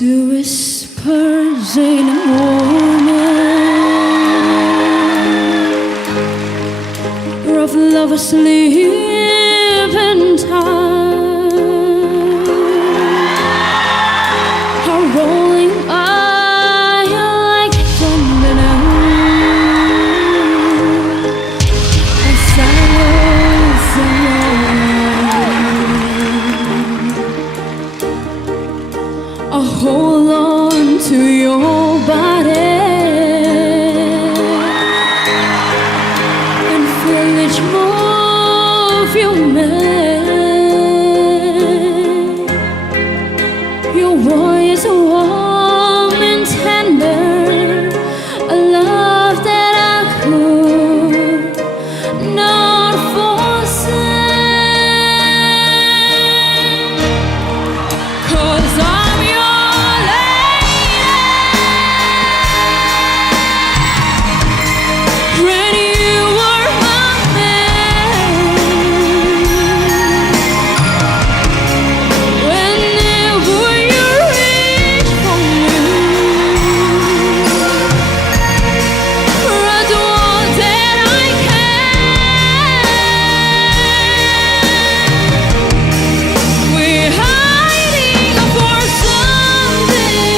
to whispers in the morning of love asleep in time, are rolling by like thunder now. A silence alone. Hold on to your body and feel each move you make. Your voice warm and tender, a love that I could not forsake. 'Cause I'm your lady when you were my man. Whenever you reach for me, I do all that I can. We're hiding for something,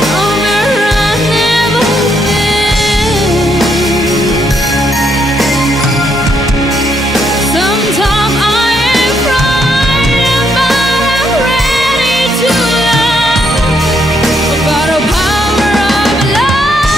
somewhere I never been. Sometimes I am frightened, but I'm ready to love about the power of the power of love.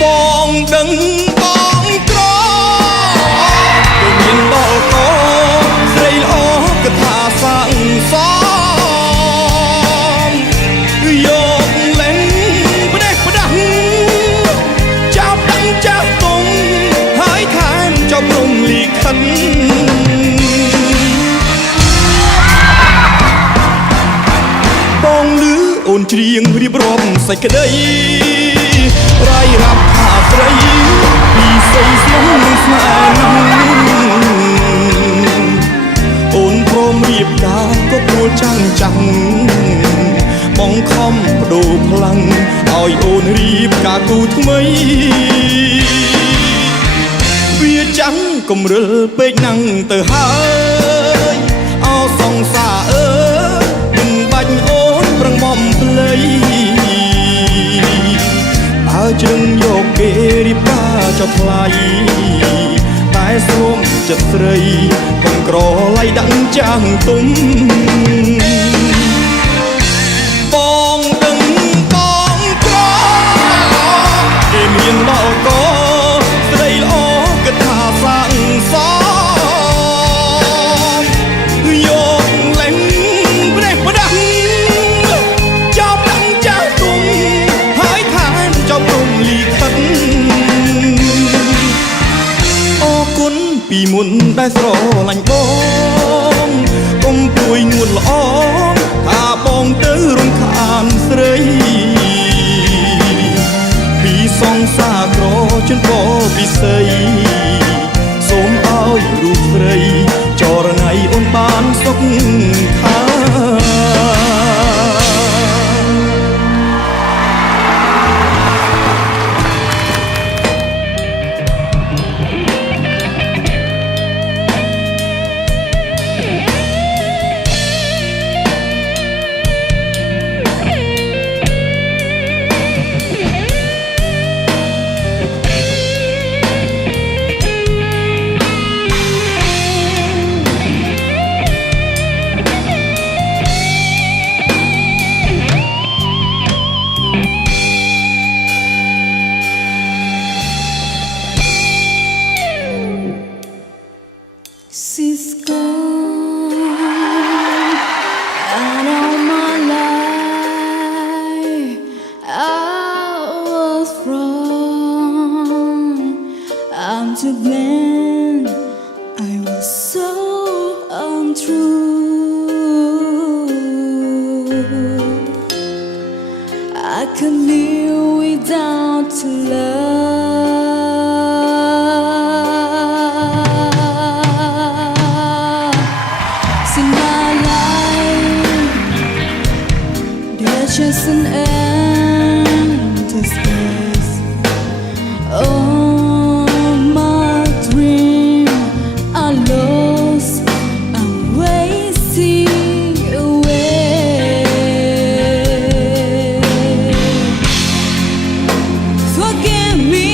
បងដឹងបងក្រពេលមានដល់កស្រីល្អគិតថាសាំងសមយកលេងផ្ដេសផ្ដាស់ចាប់ដឹងចាស់ទុំហើយថែមចប់រំលីខិនបងឮអូនច្រៀងរៀបរាប់សេចក្ដីរាយរាប់ថាស្រីពីសីស្មោះនឹងស្នេហ៍អូនព្រមរៀបការក៏ព្រោះចាំងចាំងបងខំបដូរខ្លាំងឲ្យអូនរៀបការគូថ្មីវាចាំងកំរិលពេកណាំងទៅហើយអោសង្សារអើយមិនបាច់អូនប្រងបំភ្លៃើជើងយកគេរៀបការចុះថ្លៃតែសូមចិត្តស្រីកុំក្រឡៃដាក់ចាំងទុំបងដឹងបងក្រគេមានដល់កស្រីល្អគិតថាសាំងសមយកលេងផ្ដេសផ្ដាស់ចាប់ដឹងចាស់ទុំហើយថែមចប់រំលីខិនអរគុណពីមុនដែលស្រឡាញ់បងកុំពួយនួនល្អថាបងទៅរំខានស្រីពីសង្សារក្រជូនបពិសីសូមឲ្យរូបស្រីចរណៃអូនបានសុខខាន Hãy subscribe cho kênh Ghiền Mì Gõ để không bỏ lỡ to blame. I was so untrue. I could live without love. In my life, there's just an empty space. All my dreams are lost. I'm wasting away. Forgive me,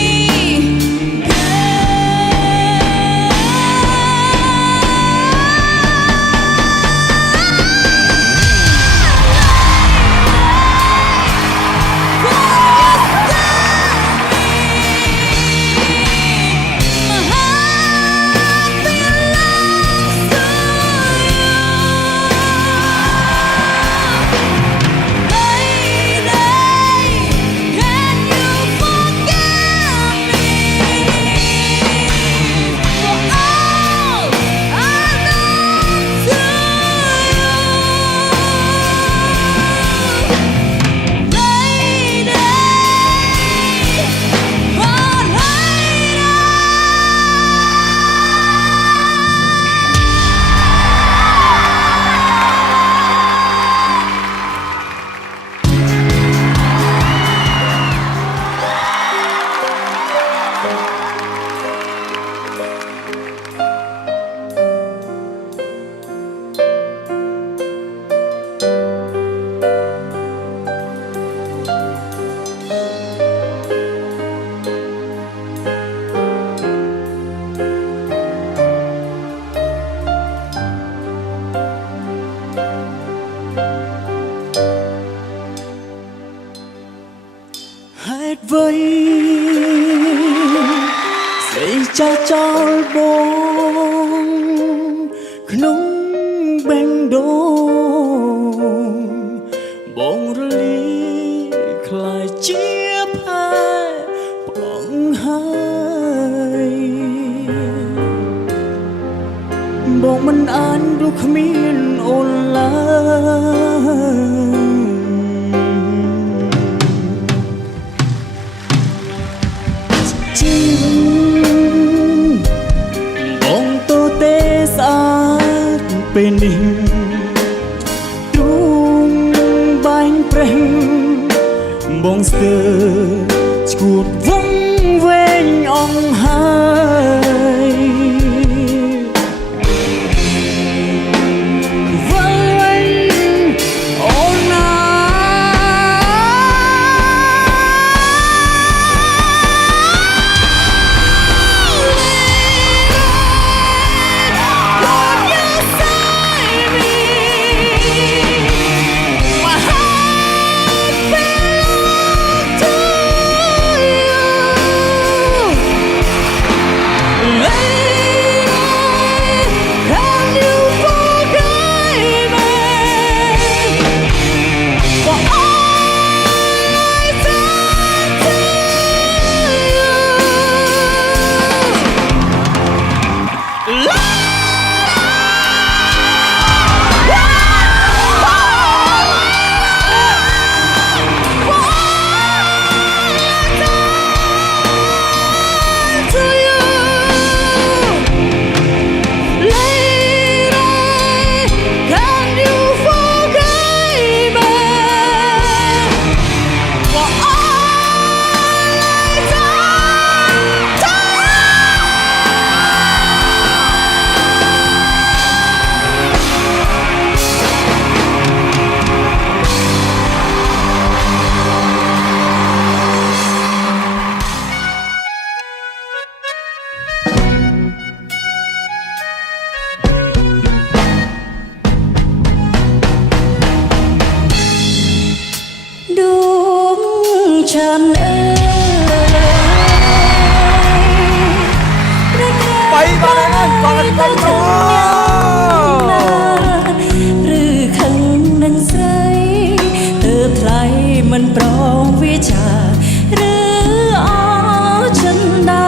hãy vây dây cha cho bông nung bên đông bông rơi khai chia hai bông hai bông mình ăn đu khmin ôn la bên mình tung bánh prem bông sơ chuột vắng ven ông hai vang ônฉันไปก่อนเลยก่อนไปก่อนหรือขังนังใสเติบไทยมันปรองวิชาหรืออ๋อฉันดา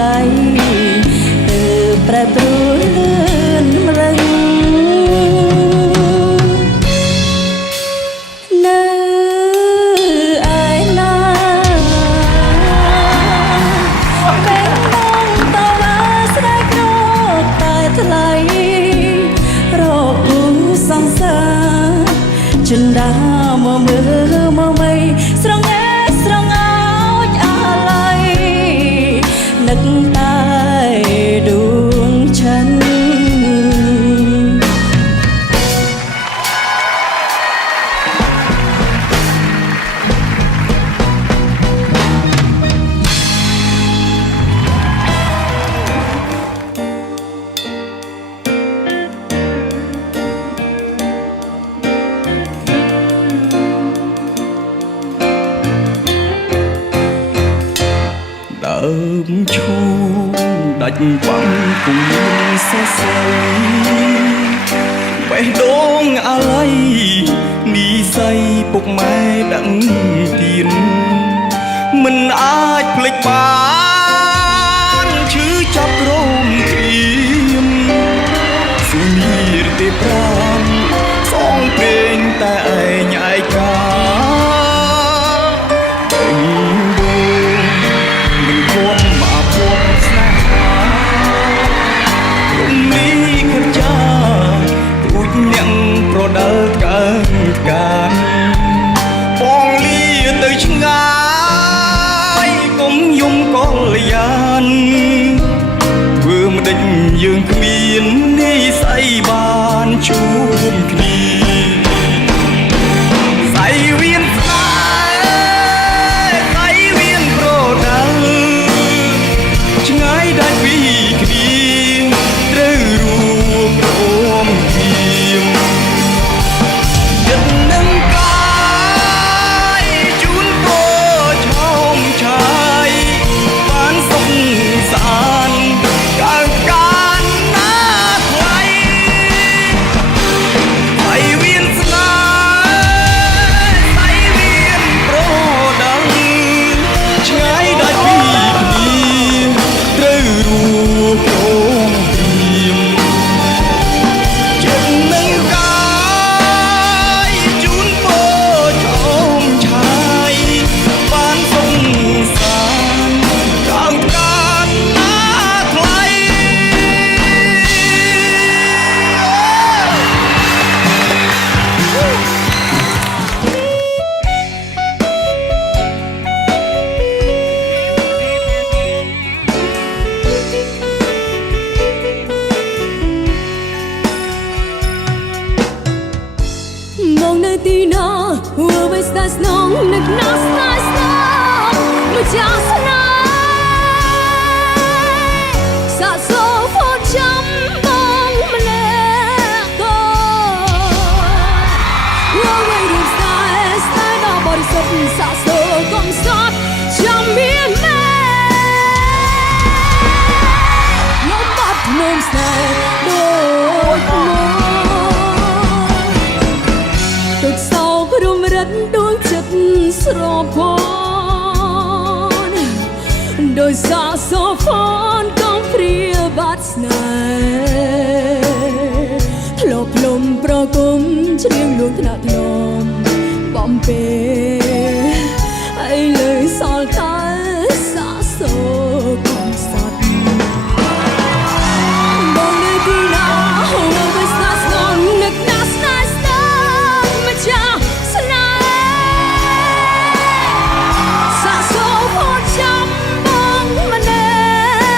ថ្លៃទើបប្រែប្រួលលឿនរឹងនៅឯណាពេលបងតឡាស្រែករកតែថ្លៃរកគូសង្សារចិនដាមកមើលមកមីស្រងែស្រងោចអាឡ័យនឹកតែដួងឆិនដើមឈូដាច់បាំងគុំសរសៃបេះដូងអាឡ័យនីស័យពុកម៉ែដឹងទៀនមិនអាចភ្លេចបានឈឺចាប់រោមក្រៀមសុនីរទេប្រាំសងព្រេងតែឯងឯកាប្រដៅកើនបងលាទៅឆ្ងាយកុំយំកលយានធ្វើមិនដេចយើងគ្មាននេះស្អីបានជួបគ្នាស្អីវៀនស្នេហ៍ស្អីវៀនប្រដៅឆ្ងាយដាច់ពីគ្នាត្រូវរួមរំគ្នាទីណាវិញស្ដាយស្នងនឹកណាស់ស្ដាយស្នងមកចាស់ស្នេហ៍សាសូហ្វូចាំបងម្នាក់ក៏អ្វីរៀបស្ដាយស្ដាយដល់បរិសុទ្ធសាសូកុំសត់ចាំមានមែលំបាត់នោមស្នេហ៍ដូចទឹកសោករំរិតដួងចិត្តស្រពនដោយសារសូហ្វនកំព្រាបាត់ស្នេហ៍ធ្លាប់លំប្រគំច្រៀងលួងថ្នាក់ថ្នមបំពេឥឡូវសល់តែសាសូកំសត់បងនៅទីណាវិញស្ដាយស្នងនឹកណាស់ស្នេហ៍ស្ដាយមកចាស់ស្នេហ៍សាសូហ្វូចាំបងម្នា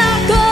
ក់ក៏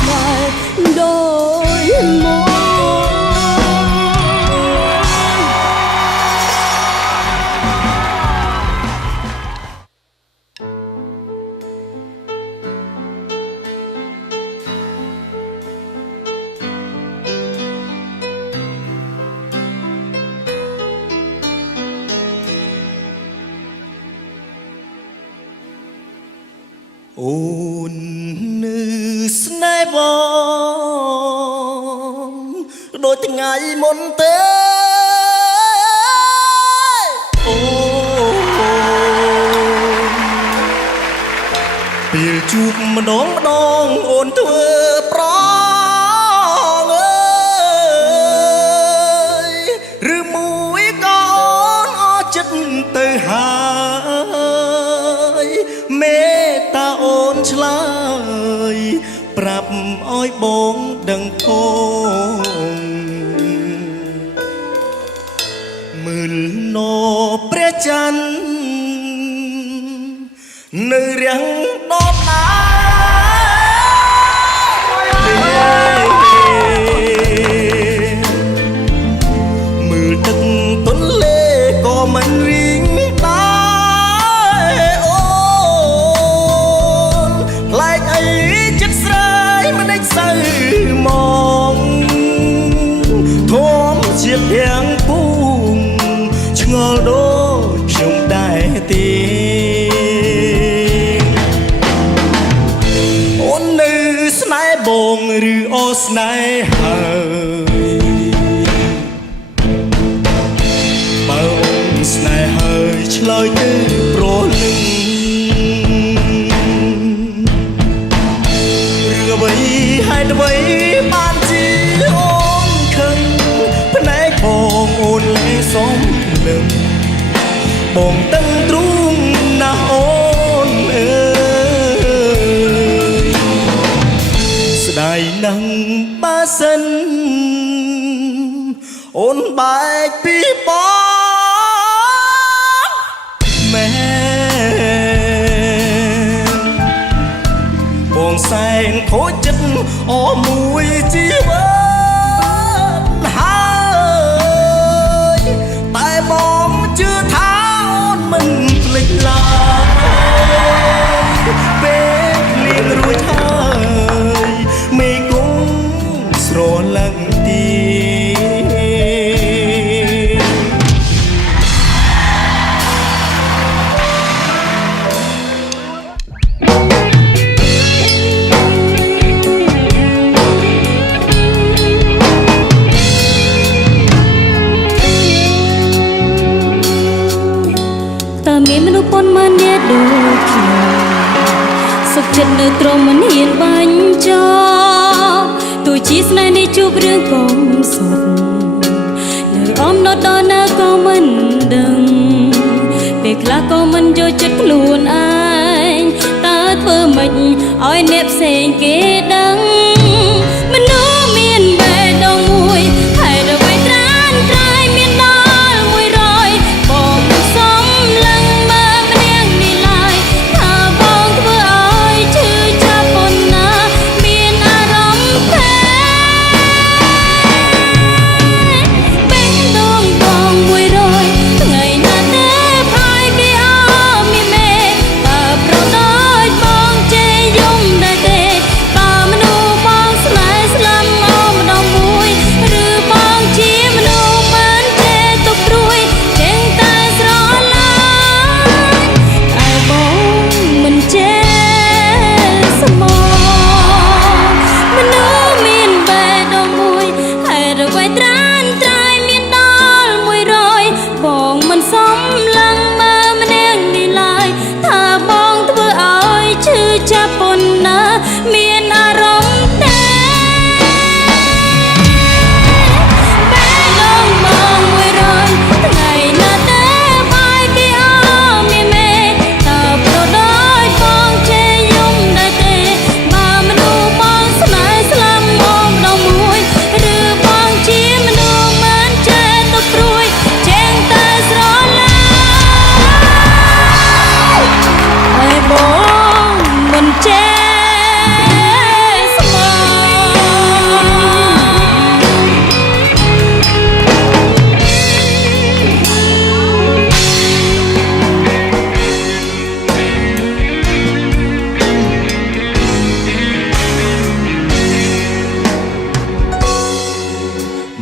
ស្នេហ៍ដោយមក អូននៅស្នេហ៍បងដូចថ្ងៃមុនទេអូពេលជួបម្ដងអូនធ្វើប្រងអើយឬមួយក៏អូនអស់ចិត្តទៅហើយមេតាអូនឆ្លើយប្រាប់ឲ្យបងដឹងផងមើលណព្រះច័ន្ទនៅរាំងដបដាមើលទឹកទន្លេក៏មិនរីងដែរអូនផ្លែកអីចិត្តស្រីមិនដេចសូវមកធំជាភាំងពូងឆ្ងល់ដូចខ្ញុំដែរទេអូននៅស្នេហ៍បងឬអូស្នេហ៍ហើយបើអូនស្នេហ៍ហើយឆ្លើយទៅព្រោះលឹងរឿងអ្វីហេតុអ្វីបានជាអូនខឹងភ្នែកបងអូនលែងសំលឹមបងតឹងទ្រូងណាស់អូនអើយស្ដាយណាស់បើសិនអូនបែកពីបងមែនបងសែងខូចចិត្តអស់មួយជីវិតហើយតែបងជឿថាអូនមិនភ្លេចឡើយពេលលៀងរួចហើយមេគង់ស្រឡាញ់ទី មានមនុស្សប៉ុន្មានអ្នកដូចខ្ញុំសុខចិត្តនៅត្រង់មិនហ៊ានបាញ់ចោលទោះជាស្នេហ៍នេះជួបរឿងកុំសុខនៅអំណត់ដល់ណាក៏មិនដឹងពេលខ្លះក៏មិនយកចិត្តខ្លួនឯងតើធ្វើម៉េចឲ្យអ្នកផ្សេងគេដឹងមនុស្សមានបេះដូងមួយហើយអ្វីត្រានត្រៃមានដល់100បងមិនសមលឹងមើលម្នាក់នេះឡើយថាបងធ្វើឲ្យឈឺចាប់ប៉ុណ្ណាមានអារម្មណ៍ផែបេះដូងបង100ថ្ងៃណាទេផាយពីអមានមេបើប្រដូចបងជេរយំដែរទេបើមនុ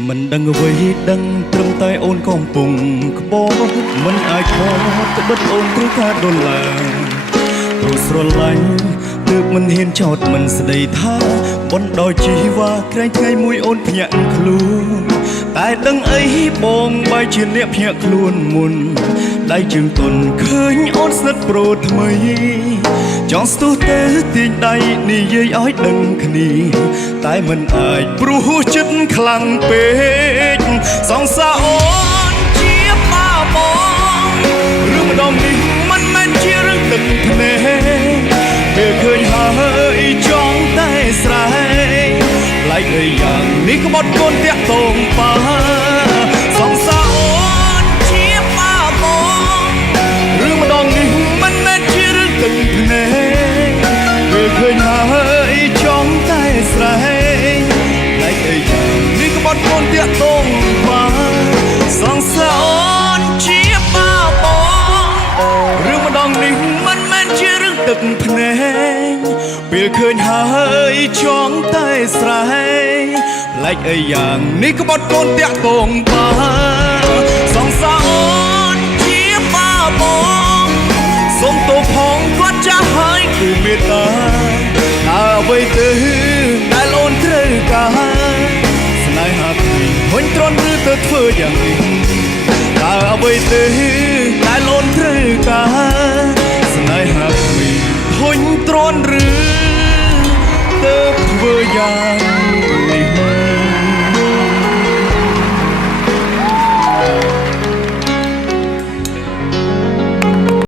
មិនដឹងអ្វីដឹងត្រឹមតែអូនកំពុងក្បោមិនអាចខកក្បិតអូនត្រូវការដុល្លារព្រោះស្រឡាញ់ទើបមិនហ៊ានចោតមិនស្ដីថាបណ្ដោយជីវ៉ាក្រែងថ្ងៃមួយអូនភ្ញាក់ខ្លួនតែដឹងអីបងបែរជាអ្នកភ្ញាក់ខ្លួនមុនដៃជើងទន់ឃើញអូនស្និទ្ធប្រូថ្មីចង់ស្ទុះទៅទាញដៃនិយាយឲ្យដឹងគ្នាតែមិនអាចព្រោះចិត្តខ្លាំងពេកសង្សារអូនជាបាបងរឿងម្ដងនេះមិនមែនជារឿងទឹកភ្នែកពេលឃើញហើយចង់តែស្រែកឡែកអីយ៉ាងនេះក្បត់កូនតាក់តងប៉ាសង្សារអូនជាបាបងរឿងម្ដងនេះមិនមែនជារឿងទឹកភ្នែកពេលឃើញហើយចង់តែស្រែកឡែកអីយ៉ាងនេះក្បត់កូនតាក់តងប៉ាសង្សារអូនជាបាបងរឿងម្ដងនេះមិនមែនជារឿងទឹកភ្នែកពេលឃើញហើយចង់តែស្រែកឡែកអីយ៉ាងនេះក្បត់កូនតាក់តងប៉ាសង្សារអូនជាបាបងសូមទោសផងគាត់ចាស់ហើយគឺមេត្តាតើអ្វីទៅដែលអូនត្រូវការស្នេហាគ្មានហុញទ្រាំឬទៅធ្វើយ៉ាងនេះតើអ្វីទៅដែលអូនត្រូវការស្នេហាគ្មានហុញទ្រាំឬទៅធ្វើយ៉ាងនេះ